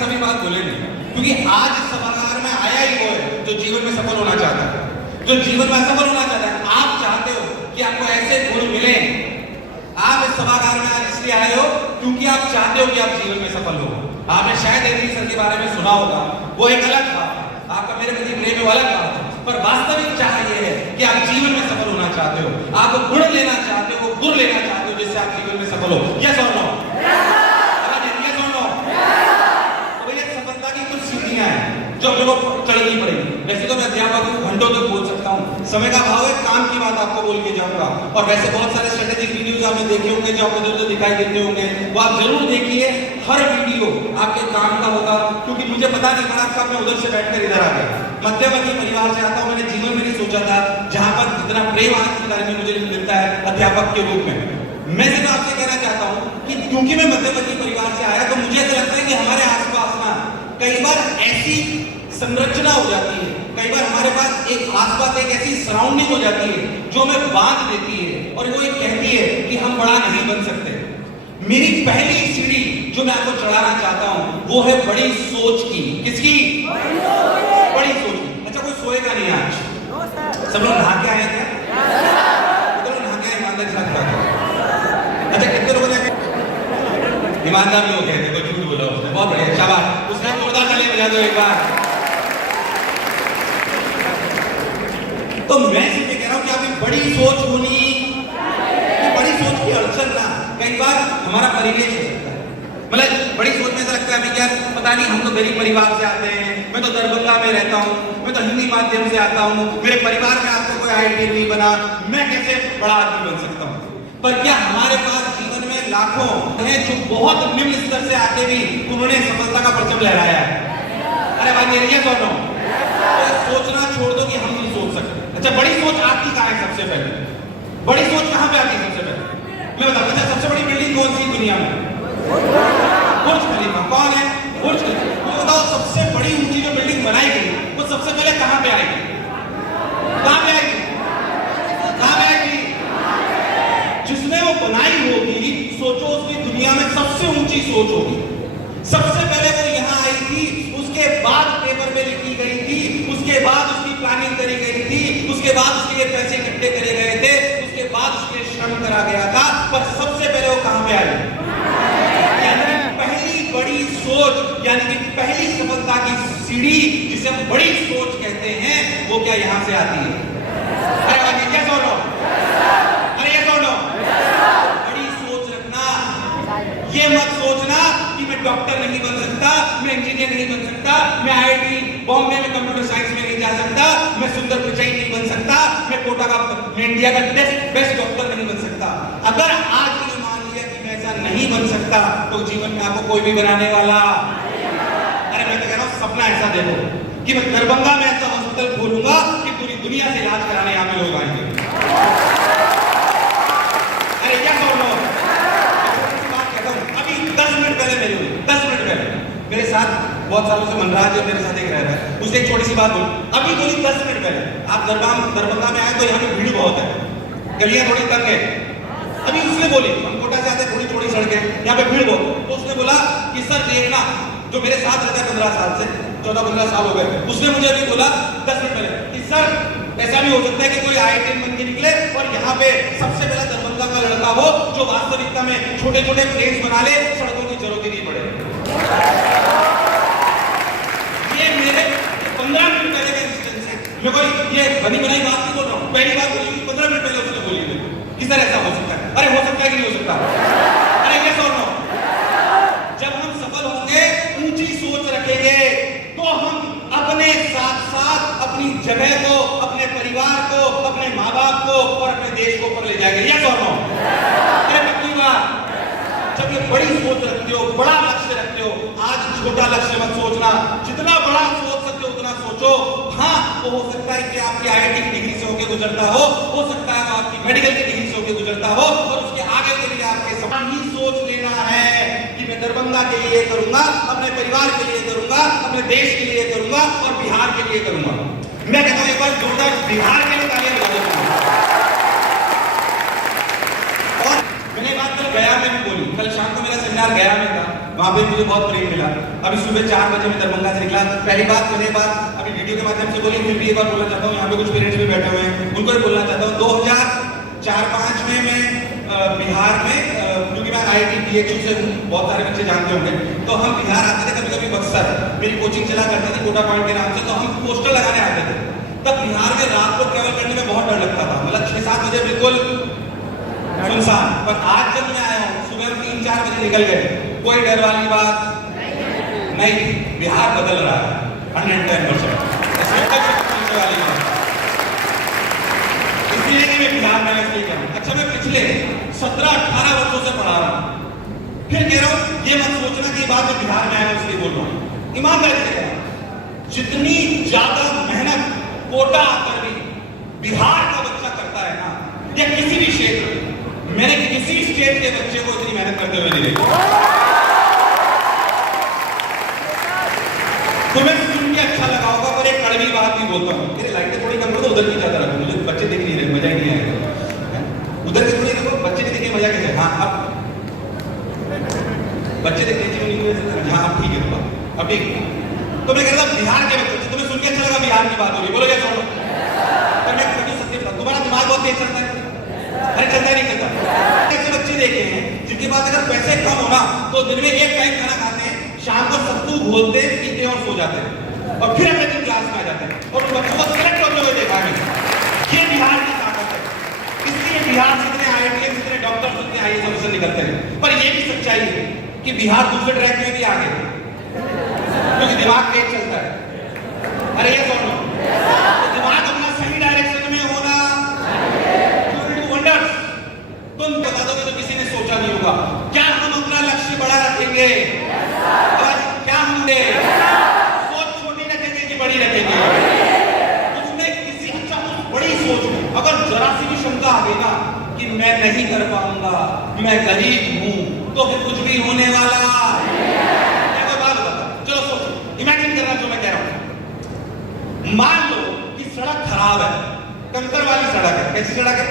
सभी बात बोलेंगे, क्योंकि आज इस सभागार में आया ही वो है जो जीवन में सफल होना चाहता है, जो जीवन में सफल होना चाहता है। आप चाहते हो कि आपको ऐसे गुण मिले। आप इस सभागार में आज इसलिए आए हो क्योंकि आप चाहते हो कि आप जीवन में सफल हो। आपने शायद एडली सर के बारे में सुना होगा, वो एक अलग था, आपका मेरे प्रति प्रेम वो अलग था, पर वास्तविक चाह ये है कि आप जीवन में सफल होना चाहते हो, आप गुण लेना चाहते हो, गुण लेना चाहते हो जिससे आप जीवन में सफल हो। यस और नो? यस और नो? तो ये सफलता की कुछ सीढ़ियां हैं जो हम लोगों को चढ़नी पड़ेगी। वैसे तो मैं अध्यापक हूँ, घंटों तक बोल सकता हूँ, समय का भाव है, काम की बात आपको बोल के जाऊंगा। और वैसे बहुत सारे स्ट्रेटेजिक वीडियोस आपने देखे होंगे जो आपको इधर दिखाई देते होंगे, वो आप जरूर देखिए। हर वीडियो आपके काम का होगा, क्योंकि मुझे पता नहीं पड़ा कब मैं उधर से बैठकर इधर आ गया। मध्यवर्गीय परिवार से आता हूँ, मैंने जीवन में नहीं सोचा था जहां पर इतना प्रेम आज के बारे में मुझे मिलता है अध्यापक के रूप में। मैं सिर्फ आपसे कहना चाहता हूँ कि क्योंकि मैं मध्यवर्गीय परिवार से आया, तो मुझे ऐसा लगता है कि हमारे आसपास ना कई बार ऐसी संरचना हो जाती है, कई बार हमारे पास एक आसपास एक ऐसी सराउंडिंग हो जाती है जो हमें बांध देती है और वो ये कहती है कि हम बड़ा नहीं बन सकते। मेरी पहली सीढ़ी जो मैं आपको चढ़ाना चाहता हूं वो है बड़ी सोच की। किसकी? बड़ी सोच की। अच्छा, कोई सोएगा नहीं आज? सब लोग नहा के आए क्या? कितने लोग नहा के आए? ईमानदारी से बताओ। अच्छा, कितने लोगों ने ईमानदार लोग हैं? देखो, झूठ बोला उसने, बहुत बढ़िया, शाबाश। उसने जोरदार ताली बजा दो एक बार। तो मैं सिर्फ कह रहा हूं कि आपकी बड़ी सोच होनी, बड़ी सोच की अड़चन ना कई बार हमारा परिवेश हो सकता है। मतलब बड़ी सोच में ऐसा लगता है क्या, पता नहीं, हम तो गरीब परिवार से आते हैं, मैं तो दरभंगा में रहता हूँ, मैं तो हिंदी माध्यम से आता हूँ, मेरे परिवार में आज तक कोई IIT नहीं बना, मैं कैसे बड़ा आदमी बन सकता हूँ? पर क्या हमारे पास जीवन में लाखों हैं जो बहुत निम्न स्तर से आके भी उन्होंने सफलता का परचम लहराया है? अरे भाई, ये कौन हो? तो सोचना छोड़ दो कि हम नहीं सोच सकते। अच्छा, बड़ी सोच आपकी कहाँ है? सबसे पहले बड़ी सोच कहाँ पे आती है? सबसे पहले मैं बताऊं। अच्छा, सबसे बड़ी बिल्डिंग कौन सी दुनिया में? बुर्ज खलीफा। कौन है? बुर्ज खलीफा। तो बताओ, सबसे बड़ी ऊंची जो बिल्डिंग बनाई गई वो सबसे पहले कहाँ पे आएगी? कहाँ पे आएगी? कहाँ पे आएगी? जिसने वो बनाई होगी, सोचो उसकी दुनिया में सबसे ऊंची सोच होगी। सबसे पहले वो यहाँ आई थी, उसके बाद पेपर में लिखी गई थी, उसके बाद उसकी प्लानिंग करी गई थी, उसके बाद उसके लिए पैसे इकट्ठे करे गए थे, उसके बाद उसके लिए श्रम करा गया था, पर सबसे पहले वो कहां पे आई? यानी पहली बड़ी सोच, यानी कि पहली सफलता की सीढ़ी जिसे हम बड़ी सोच कहते हैं, वो क्या यहां से आती है? अरे बाकी क्या सुनो? अरे ये सुनो, बड़ी सोच रखना। ये मत सोचना कि मैं डॉक्टर नहीं बन सकता, मैं इंजीनियर नहीं बन सकता, मैं IIT बॉम्बे में कंप्यूटर साइंस में नहीं जा सकता, मैं सुंदर पिचाई नहीं बन सकता, मैं कोटा का, मैं इंडिया का बेस्ट डॉक्टर नहीं बन सकता। अगर आज ये मान लिया कि मैं ऐसा नहीं बन सकता, तो जीवन में आपको कोई भी बनाने वाला। अरे मैं तो कह रहा हूँ, सपना ऐसा देखो कि मैं दरभंगा में ऐसा हॉस्पिटल खोलूंगा कि पूरी दुनिया से इलाज कराने यहाँ पे लोग आएंगे। अरे क्या कहो, अभी 10 मिनट पहले मेरे साथ बहुत सालों से मनराज जो मेरे साथ एक रह रहा है, उसने एक छोटी सी बात बोली, अभी बोली 10 मिनट पहले। आप दरभंगा में आए तो यहाँ पे भीड़ बहुत है, गलियां थोड़ी तंग है। अभी उसने बोली, हम कोटा से आते थोड़ी सड़कें, यहाँ पे भीड़ बहुत। तो उसने बोला कि सर देखना, जो मेरे साथ रहता है 15 साल से, 14-15 साल हो गए, उसने मुझे अभी बोला 10 मिनट पहले कि सर ऐसा भी हो सकता है कि कोई IIT बन के निकले और यहाँ पे सबसे पहला दरभंगा का लड़का हो जो वास्तविकता में छोटे छोटे प्लेन्स बना ले, सड़कों की जरूरत ही नहीं पड़े। ये मेरे 15 मिनट पहले का इंसिडेंस है। मैं कोई ये बनी बनाई बात नहीं बोल रहा हूँ, पहली बात बोली 15 मिनट पहले उसने बोली थी कि सर ऐसा हो सकता है। अरे हो सकता है कि नहीं हो सकता? अरे ये सुनो, जब हम सफल होंगे, ऊंची सोच रखेंगे, तो हम अपने साथ साथ अपनी जगह को, अपने परिवार को, अपने माँ बाप को और अपने देश को ऊपर ले जाएंगे। यस और नो? अरे पक्की बात। जब ये बड़ी सोच रखते हो, बड़ा लक्ष्य रखते हो, आज छोटा लक्ष्य मत सोचना, जितना बड़ा सोच सकते हो उतना सोचो। हाँ, वो हो सकता है कि आपकी IIT की डिग्री से होकर गुजरता हो सकता है वो आपकी मेडिकल की डिग्री से होकर गुजरता हो, और उसके आगे के लिए आपके समान ही सोच लेना है कि मैं दरभंगा के लिए करूंगा, अपने परिवार के लिए करूंगा, अपने देश के लिए करूंगा और बिहार के लिए करूंगा। मैं कहता हूं एक बार जोरदार बिहार के लिए तालियां बजा दो। और मैंने बात कल गया में भी बोली, कल शाम को मेरा सेमिनार गया में था, वहां पे मुझे बहुत प्रेम मिला। अभी सुबह 4 बजे मैं दरभंगा से निकला। पहली बात अभी वीडियो के माध्यम से बोली, फिर भी एक बार बोलना चाहता हूँ, यहाँ पे कुछ पेरेंट्स भी बैठे हुए हैं, उनको भी बोलना चाहता हूँ। 2004-5 में मैं बिहार में, क्योंकि मैं IIT BHU से हूँ, बहुत सारे बच्चे जानते होंगे, तो हम बिहार आते थे कभी कभी बक्सर, मेरी कोचिंग चला करती थी कोटा पॉइंट के नाम से, तो हम पोस्टर लगाने आते थे। तब बिहार में रात को ट्रेवल करने में बहुत डर लगता था, मतलब 6-7 बजे बिल्कुल सुनसान। पर आज जब मैं आया हूँ, सुबह हम 3-4 बजे निकल गए, कोई डर वाली बात नहीं। बिहार बदल रहा है 110%। इसलिए मैं बिहार में इसलिए कह रहा हूँ। अच्छा, मैं पिछले 17-18 वर्षों से पढ़ा रहा हूँ, फिर कह रहा हूँ ये मत सोचना कि बात में बिहार में आया इसलिए बोल रहा हूँ। ईमानदारी से कह रहा हूँ, जितनी ज्यादा मेहनत कोटा आकर भी बिहार का बच्चा करता है ना, या किसी भी क्षेत्र में, मैंने किसी स्टेट के बच्चे को इतनी मेहनत करते हुए नहीं देखा। तुम्हें सुन के अच्छा लगा होगा, पर एक कड़वी बात भी बोलता हूँ। मेरे लाइटें थोड़ी कम करो, उधर की ज्यादा रखो, मुझे बच्चे दिख नहीं रहे, मजा ही नहीं आएगा। उधर की थोड़ी देखो, बच्चे नहीं दिखे, मजा कैसे? हाँ, अब बच्चे दिख रहे, हाँ अब ठीक है, अब ठीक। तो मैं कह रहा था बिहार के बच्चे, तुम्हें सुन के अच्छा लगा, बिहार की बात हो रही, बोलो क्या छोड़ो। पर मैं सत्य, तुम्हारा दिमाग बहुत तेज चलता है। अरे चलता नहीं चलता। ऐसे बच्चे देखे हैं जिनके पास अगर पैसे कम हो ना, तो दिन में एक टाइम खाना खाते हैं, शाम को सत्तू घोलते, पीते और सो जाते हैं, और फिर अगले दिन क्लास में आ जाते हैं, और बच्चों को सेलेक्ट होते हुए देखा है। ये बिहार की ताकत है। इसलिए बिहार से इतने IIT, इतने डॉक्टर, इतने IAS ऑफिसर निकलते हैं। पर ये भी सच्चाई है कि बिहार दूसरे ट्रैक में भी आगे, क्योंकि दिमाग तेज चलता है। अरे ये सुनो, दिमाग अपना सही डायरेक्शन में होना, तुम बता दोगे तो किसी ने सोचा नहीं होगा। क्या हम अपना लक्ष्य बड़ा रखेंगे? क्या हम सोच छोटी रखेंगे कि बड़ी रखेंगे? उसमें किसी अच्छा बड़ी सोच में अगर जरा सी भी शंका आ गई ना कि मैं नहीं कर पाऊंगा, मैं गरीब हूं, तो फिर कुछ भी होने वाला मैं कोई बात बता। चलो सोचो, इमेजिन करना जो मैं कह रहा हूं। मान लो कि सड़क खराब है, कंकर वाली सड़क है। कैसी सड़क है?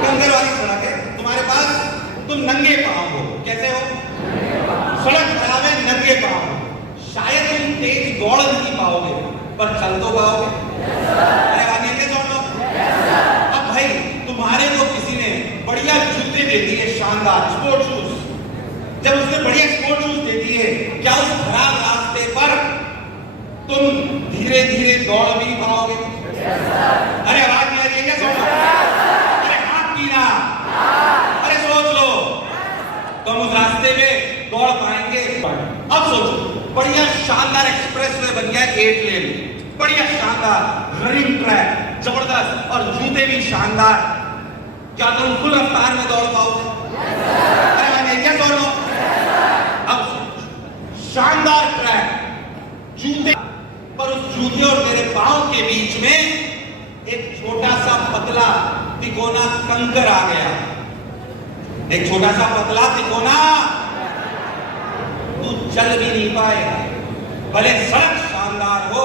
कंकर वाली सड़क है। तुम्हारे पास, तुम नंगे पांव हो। कैसे हो? सड़क खराब है, नंगे पांव हो। शायद तुम तेज दौड़ नहीं पाओगे, पर चल तो पाओगे। अरे आगे क्या समझ लो। अब भाई तुम्हारे को किसी ने बढ़िया जूते दे दिए, शानदार स्पोर्ट शूज। जब उसने बढ़िया स्पोर्ट शूज दे दिए, क्या उस खराब रास्ते पर तुम धीरे धीरे दौड़ भी पाओगे? अरे आवाज नहीं आ रही है क्या? सोचो। अरे हाथ पीना, अरे सोच लो, तुम उस रास्ते में दौड़ पाएंगे? अब सोचो, बढ़िया शानदार एक्सप्रेस वे बन गया 8 लेन, बढ़िया शानदार रनिंग ट्रैक, जबरदस्त, और जूते भी शानदार। क्या तुम फुल रफ्तार में दौड़ पाओगे? अरे मैंने क्या दौड़ लो। अब शानदार ट्रैक, जूते, पर उस जूते और तेरे पांव के बीच में एक छोटा सा पतला तिकोना कंकर आ गया। एक छोटा सा पतला तिकोना, तू चल भी नहीं पाएगा। भले सड़क शानदार हो,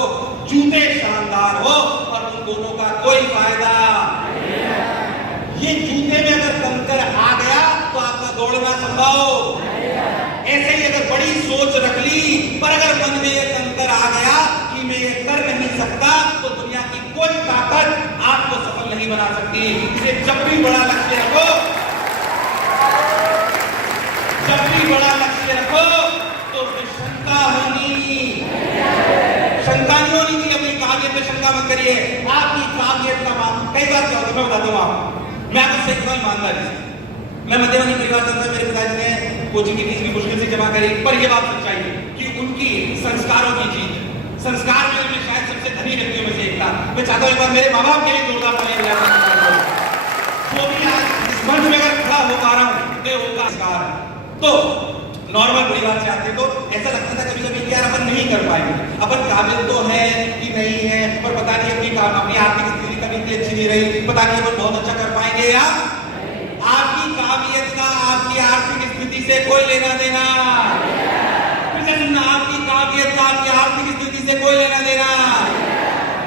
जूते शानदार हो, और उन दोनों का कोई फायदा। ये जूते में अगर कंकर आ गया तो आपका दौड़ना संभव। ऐसे ही अगर बड़ी सोच रख ली, पर अगर मन में ये कंकर आ गया कि मैं ये कर नहीं सकता, तो दुनिया की कोई ताकत आपको सफल नहीं बना सकती। इसलिए जब भी बड़ा लक्ष्य रखो, जब भी बड़ा लक्ष्य रखो, तो उसमें शंका नहीं होनी चाहिए। अपनी काबिलियत में शंका मत करिए। आपकी काबिलियत का मान, कई बार क्या होता है मैं बताता हूँ आपको। मैं आपको सही कहूँ ईमानदारी से, मैं मध्यवर्गीय परिवार से हूं। मेरे पिताजी ने कोचिंग की फीस भी मुश्किल से जमा करी, पर यह बात सच्चाई है कि उनकी संस्कारों की जीत, संस्कार में मैं शायद सबसे धनी व्यक्तियों में से एक था। मैं चाहता हूं एक बार मेरे माँ बाप के लिए जोरदार ताली बजाएं। जो भी आज इस मंच में अगर खड़ा हो पा रहा हूं, मैं उनका संस्कार। तो नॉर्मल परिवार से आते तो ऐसा लगता था कभी कभी कि यार अपन नहीं कर पाएंगे, अपन काबिल तो है कि नहीं है, पर पता नहीं अपनी आर्थिक स्थिति कभी इतनी अच्छी नहीं रही, पता नहीं अपन बहुत अच्छा कर पाएंगे। या आपकी काबिलियत का आपकी आर्थिक स्थिति से कोई लेना देना आपकी काबिलियत का आपकी आर्थिक स्थिति से कोई लेना देना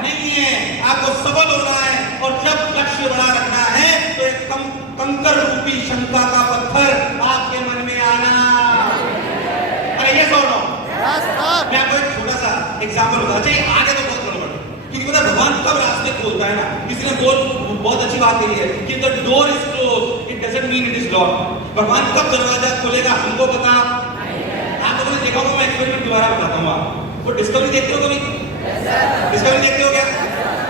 नहीं है। आपको सबल होना है, और जब लक्ष्य बड़ा रखना है तो एक कंकर रूपी शंका का पत्थर आपके मन में आना। मैं आपको एक छोटा सा एग्जांपल बता, चाहिए आगे तो बहुत गड़बड़ है, क्योंकि पता है भगवान कब रास्ते खोलता है ना, किसी ने बहुत अच्छी बात कही है कि the door is close it doesn't mean it is locked. भगवान कब दरवाजा खोलेगा हमको पता। आप लोगों ने देखा होगा, मैं एक्सपेरिमेंट दोबारा बताता हूँ आपको। वो डिस्कवरी देखते हो कभी? डिस्कवरी देखते हो क्या?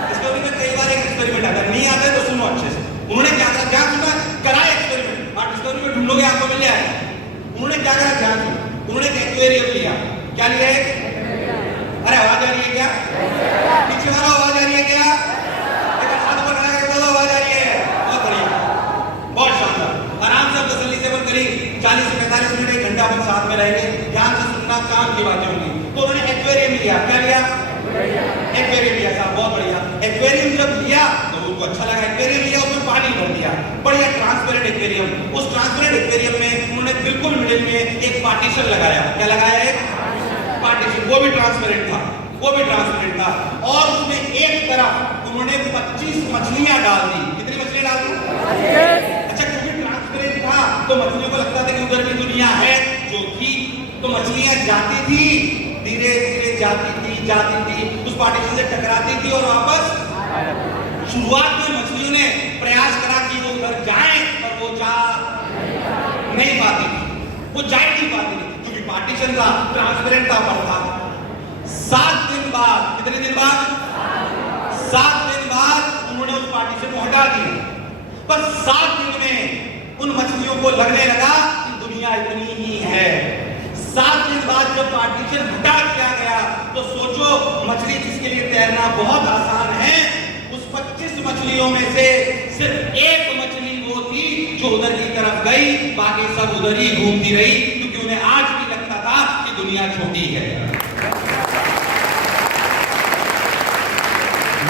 डिस्कवरी में कई बार एक एक्सपेरिमेंट आता है, नहीं आता है तो सुनो अच्छे से। उन्होंने क्या करा, क्या सुना, करा एक्सपेरिमेंट। आप डिस्कवरी में ढूंढोगे आपको मिल जाएगा। उन्होंने क्या करा, ध्यान दो, उन्होंने एक एक्वेरियम लिया। क्या लिया है? अरे आवाज आ रही है क्या? पीछे वाला आवाज आ रही है क्या? एक हाथ पर खड़ा करके बोलो आवाज आ रही है। बहुत बढ़िया, बहुत शानदार। आराम से तसल्ली से बंद करी, 40 से 45 मिनट 1 घंटा अपन साथ में रहेंगे, ध्यान से सुनना, काम की बातें होंगी। तो उन्होंने एक्वेरियम लिया। क्या लिया? एक्वेरियम लिया साहब, बहुत बढ़िया। एक्वेरियम जब लिया तो उनको अच्छा लगा, एक्वेरियम लिया, उसमें पानी भर दिया, बढ़िया ट्रांसपेरेंट एक्वेरियम। उस ट्रांसपेरेंट एक्वेरियम में उन्होंने बिल्कुल मिडिल में एक पार्टीशन लगाया। क्या लगाया? एक पार्टीशन, वो भी ट्रांसपेरेंट था, वो भी ट्रांसपेरेंट था। और उसमें एक तरफ उन्होंने 25 मछलियां डाल दी। कितनी मछलियां डाल दी? अच्छा, क्योंकि ट्रांसपेरेंट था तो मछलियों को लगता था कि उधर भी दुनिया है, जो थी। तो मछलियां जाती थी, धीरे धीरे जाती थी, उस पार्टीशन से टकराती थी और वापस। शुरुआत में मछलियों ने प्रयास करा कि वो उधर जाए, पर वो जा नहीं पाती थी, वो जा नहीं पाती थी, क्योंकि पार्टीशन था, ट्रांसपेरेंट था, पर था। 7 दिन बाद, कितने दिन बाद? 7 दिन बाद उन्होंने उस पार्टीशन को हटा दिया। पर 7 दिन में उन मछलियों को लगने लगा कि दुनिया इतनी ही है। 7 दिन बाद जब पार्टीशन हटा दिया गया तो सोचो, मछली जिसके लिए तैरना बहुत आसान है, उस 25 मछलियों में से सिर्फ एक मछली वो थी जो उधर की तरफ गई, बाकी सब उधर ही घूमती रही, क्योंकि उन्हें आज भी लगता था कि दुनिया छोटी है।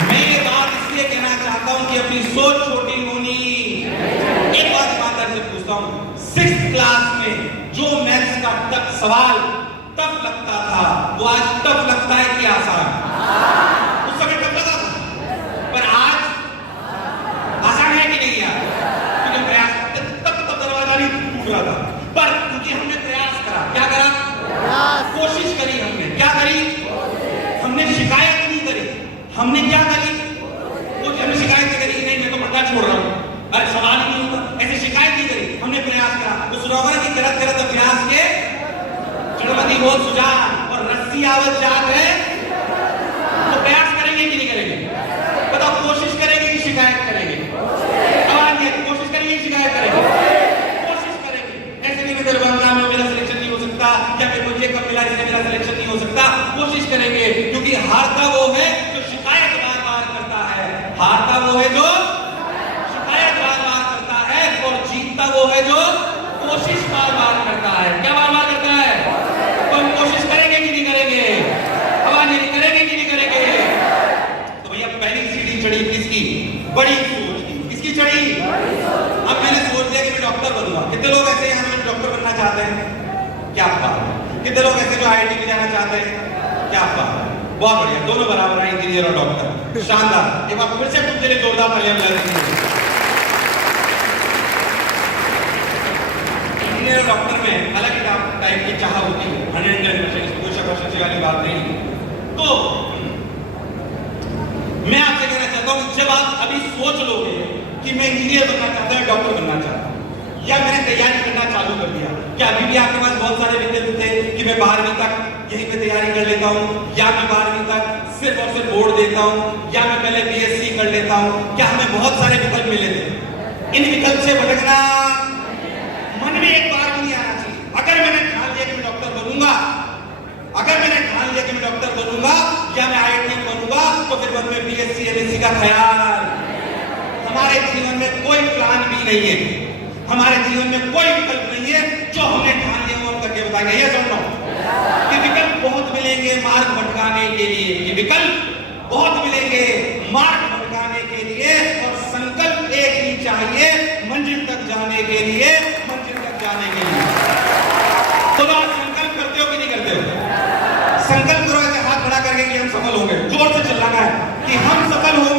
मैं ये बात इसलिए कहना चाहता हूं कि अपनी सोच छोटी होनी। एक बात ईमानदारी से पूछता हूं, 6th क्लास में जो मैथ्स का तक सवाल टफ लगता था, वो आज टफ लगता है कि आसान? उस समय टफ लगा था, पर आज आसान है कि नहीं यार? क्योंकि प्रयास करते तब दरवाजा नहीं टूट रहा था, पर क्योंकि हमने प्रयास करा। क्या करा? कोशिश करी। हमने क्या करी? हमने शिकायत नहीं करी। हमने क्या करी? वो हमने शिकायत नहीं करी, नहीं मैं तो पढ़ना छोड़ रहा हूं, अरे सवाल ही नहीं होता, ऐसी शिकायत नहीं करी। हमने प्रयास करा। तो सुना होगा कि करत करत अभ्यास के चढ़वती हो सुजान, और रस्सी आवत जात है। तो प्रयास करेंगे कि नहीं करेंगे? बताओ, कोशिश करेंगे कि शिकायत करेंगे? आवाज नहीं, कोशिश करेंगे कि शिकायत करेंगे? कोशिश करेंगे। ऐसे नहीं मैं दरबार में मेरा सिलेक्शन नहीं हो सकता, या मेरे को ये कब मिला इसलिए मेरा सिलेक्शन नहीं हो सकता। कोशिश करेंगे, क्योंकि हारता वो है जो शिकायत बार बार करता है, हारता वो है जो शिकायत बार बार करता है, और जीतता वो है जो कोशिश बार बार करता है। क्या बार बार करता है? तो हम कोशिश करेंगे कि नहीं करेंगे? आवाज नहीं, करेंगे कि नहीं करेंगे? तो भैया पहली सीढ़ी चढ़ी किसकी? बड़ी सोच की। किसकी चढ़ी? अब मैंने सोच लिया कि मैं डॉक्टर बनूंगा। कितने लोग ऐसे यहाँ में डॉक्टर बनना चाहते हैं? क्या बात है। कितने लोग ऐसे जो IIT में जाना चाहते हैं? क्या बात है, बहुत बढ़िया, दोनों बराबर है, इंजीनियर और डॉक्टर। शानदार। एक बार फिर से तुम चलिए जोरदार तालियां बजाएंगे। इंजीनियर और डॉक्टर में अलग टाइप की चाह होती है, 110%, कोई शक वाली बात नहीं। तो मैं आपसे कहना चाहता हूं, जब आप अभी सोच लोगे कि मैं इंजीनियर बनना चाहता हूं, डॉक्टर बनना चाहता हूं, या मैंने तैयारी करना चालू कर दिया, क्या अभी भी आपके पास बहुत सारे विकल्प थे कि मैं 12वीं तक यहीं पे तैयारी कर लेता हूं, या मैं 12वीं तक सिर्फ और सिर्फ बोर्ड देता हूं, या मैं पहले BSc कर लेता हूं? क्या हमें बहुत सारे विकल्प मिले थे? इन विकल्प से भटकना मन में एक बार भी नहीं आना चाहिए। अगर मैंने ठान लिया कि मैं डॉक्टर बनूंगा, अगर मैंने ठान लिया कि मैं डॉक्टर बनूंगा या मैं IIT बनूंगा, तो फिर मन में BSc MSc का ख्याल। हमारे जीवन में कोई प्लान भी नहीं है, हमारे जीवन में कोई विकल्प नहीं है। जो हमने ठान लिया वो हम करके बताएंगे। ये सुनो कि विकल्प बहुत मिलेंगे मार्ग भटकाने के लिए, ये विकल्प बहुत मिलेंगे मार्ग भटकाने के लिए, और संकल्प एक ही चाहिए मंजिल तक जाने के लिए, मंजिल तक जाने के लिए। तो आप संकल्प करते हो कि नहीं करते हो? संकल्प करो ऐसे हाथ खड़ा करके कि हम सफल होंगे। जोर से चिल्लाना है कि हम सफल होंगे।